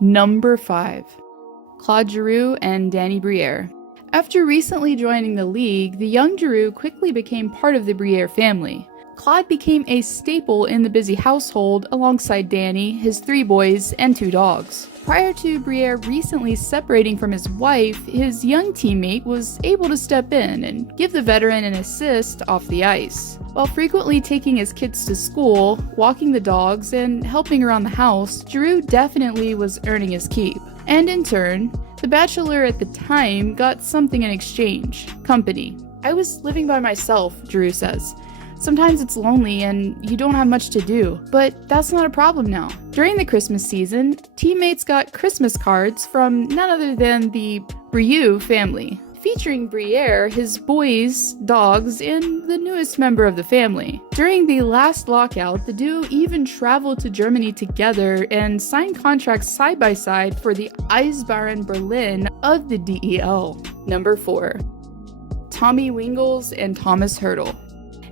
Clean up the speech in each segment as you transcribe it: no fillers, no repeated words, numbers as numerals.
Number 5. Claude Giroux and Danny Briere. After recently joining the league, the young Giroux quickly became part of the Briere family. Claude became a staple in the busy household alongside Danny, his 3 boys, and 2 dogs. Prior to Briere recently separating from his wife, his young teammate was able to step in and give the veteran an assist off the ice. While frequently taking his kids to school, walking the dogs, and helping around the house, Giroux definitely was earning his keep. And in turn, the bachelor at the time got something in exchange: company. "I was living by myself," Giroux says. "Sometimes it's lonely and you don't have much to do, but that's not a problem now." During the Christmas season, teammates got Christmas cards from none other than the Giroux family, featuring Briere, his boys, dogs, and the newest member of the family. During the last lockout, the duo even traveled to Germany together and signed contracts side by side for the Eisbären Berlin of the DEL. Number 4. Tommy Wingels and Thomas Hertl.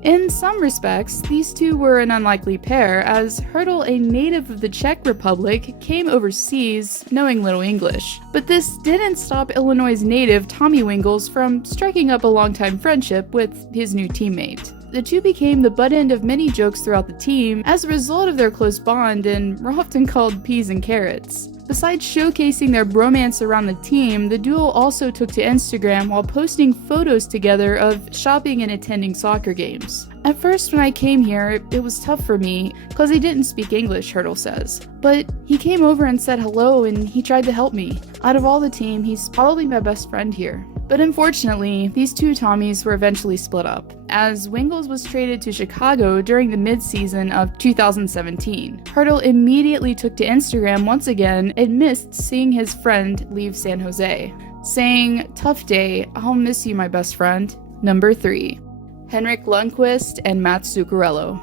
In some respects, these two were an unlikely pair, as Hertl, a native of the Czech Republic, came overseas knowing little English. But this didn't stop Illinois' native Tommy Wingels from striking up a longtime friendship with his new teammate. The two became the butt end of many jokes throughout the team as a result of their close bond, and were often called peas and carrots. Besides showcasing their bromance around the team, the duo also took to Instagram while posting photos together of shopping and attending soccer games. "At first when I came here, it was tough for me, cause I didn't speak English," Hertl says. "But he came over and said hello and he tried to help me. Out of all the team, he's probably my best friend here." But unfortunately, these two Tommies were eventually split up, as Wingels was traded to Chicago during the mid-season of 2017. Hertl immediately took to Instagram once again and missed seeing his friend leave San Jose, saying, "Tough day, I'll miss you, my best friend." Number 3. Henrik Lundqvist and Mats Zuccarello.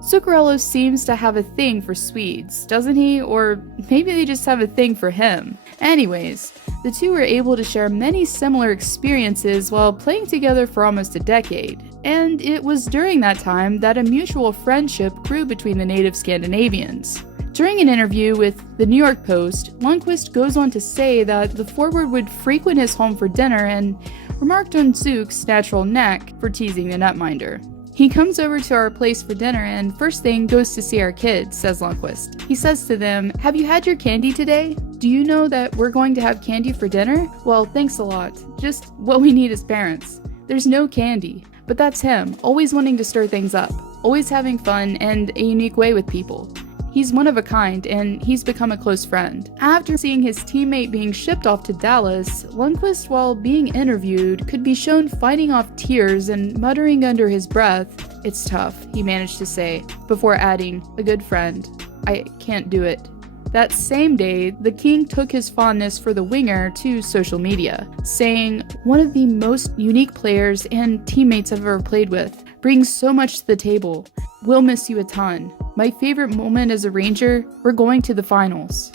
Zuccarello seems to have a thing for Swedes, doesn't he? Or maybe they just have a thing for him. Anyways, the two were able to share many similar experiences while playing together for almost a decade, and it was during that time that a mutual friendship grew between the native Scandinavians. During an interview with the New York Post, Lundqvist goes on to say that the forward would frequent his home for dinner and remarked on Zook's natural knack for teasing the netminder. "He comes over to our place for dinner and first thing goes to see our kids," says Lundqvist. He says to them, "Have you had your candy today? Do you know that we're going to have candy for dinner? Well, thanks a lot. Just what we need as parents. There's no candy." But that's him, always wanting to stir things up, always having fun and a unique way with people. He's one of a kind, and he's become a close friend. After seeing his teammate being shipped off to Dallas, Lundqvist, while being interviewed, could be shown fighting off tears and muttering under his breath, "It's tough," he managed to say, before adding, "A good friend. I can't do it." That same day, the King took his fondness for the winger to social media, saying, "One of the most unique players and teammates I've ever played with. Brings so much to the table. We'll miss you a ton. My favorite moment as a Ranger, we're going to the finals."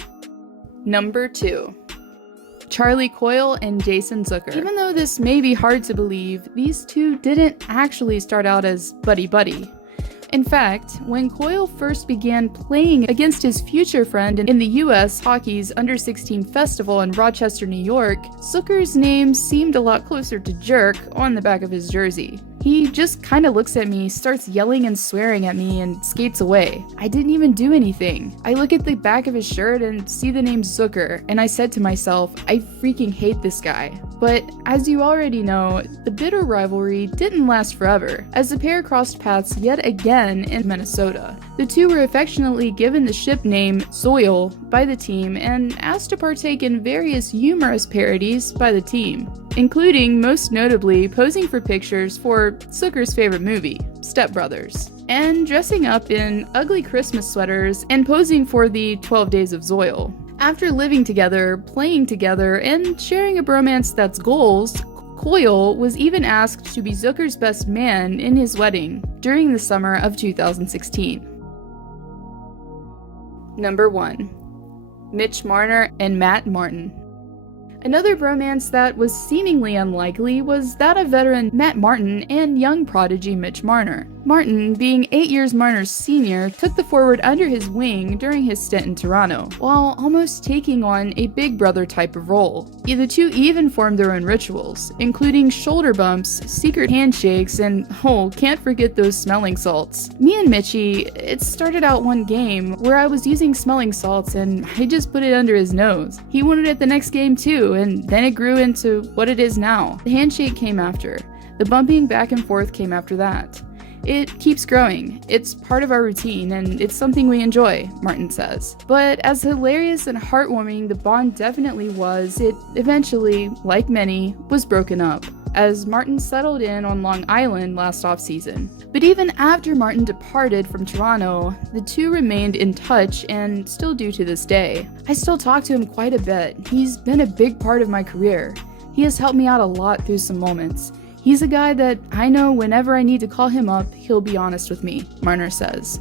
Number 2. Charlie Coyle and Jason Zucker. Even though this may be hard to believe, these two didn't actually start out as buddy-buddy. In fact, when Coyle first began playing against his future friend in the US Hockey's Under-16 Festival in Rochester, New York, Zucker's name seemed a lot closer to Jerk on the back of his jersey. He just kinda looks at me, starts yelling and swearing at me, and skates away. I didn't even do anything. I look at the back of his shirt and see the name Zucker, and I said to myself, I freaking hate this guy. But as you already know, the bitter rivalry didn't last forever, as the pair crossed paths yet again in Minnesota. The two were affectionately given the ship name Zoil by the team and asked to partake in various humorous parodies by the team, including most notably posing for pictures for Zucker's favorite movie, Step Brothers, and dressing up in ugly Christmas sweaters and posing for the 12 Days of Zoil. After living together, playing together, and sharing a bromance that's goals, Coyle was even asked to be Zucker's best man in his wedding during the summer of 2016. Number 1. Mitch Marner and Matt Martin. Another bromance that was seemingly unlikely was that of veteran Matt Martin and young prodigy Mitch Marner. Martin, being 8 years Marner's senior, took the forward under his wing during his stint in Toronto, while almost taking on a big brother type of role. The two even formed their own rituals, including shoulder bumps, secret handshakes, and can't forget those smelling salts. Me and Mitchie, it started out one game where I was using smelling salts and I just put it under his nose. He wanted it the next game too, and then it grew into what it is now. The handshake came after. The bumping back and forth came after that. It keeps growing. It's part of our routine, and it's something we enjoy, Martin says. But as hilarious and heartwarming the bond definitely was, it eventually, like many, was broken up, as Martin settled in on Long Island last offseason. But even after Martin departed from Toronto, the two remained in touch and still do to this day. I still talk to him quite a bit. He's been a big part of my career. He has helped me out a lot through some moments. He's a guy that I know whenever I need to call him up, he'll be honest with me, Marner says.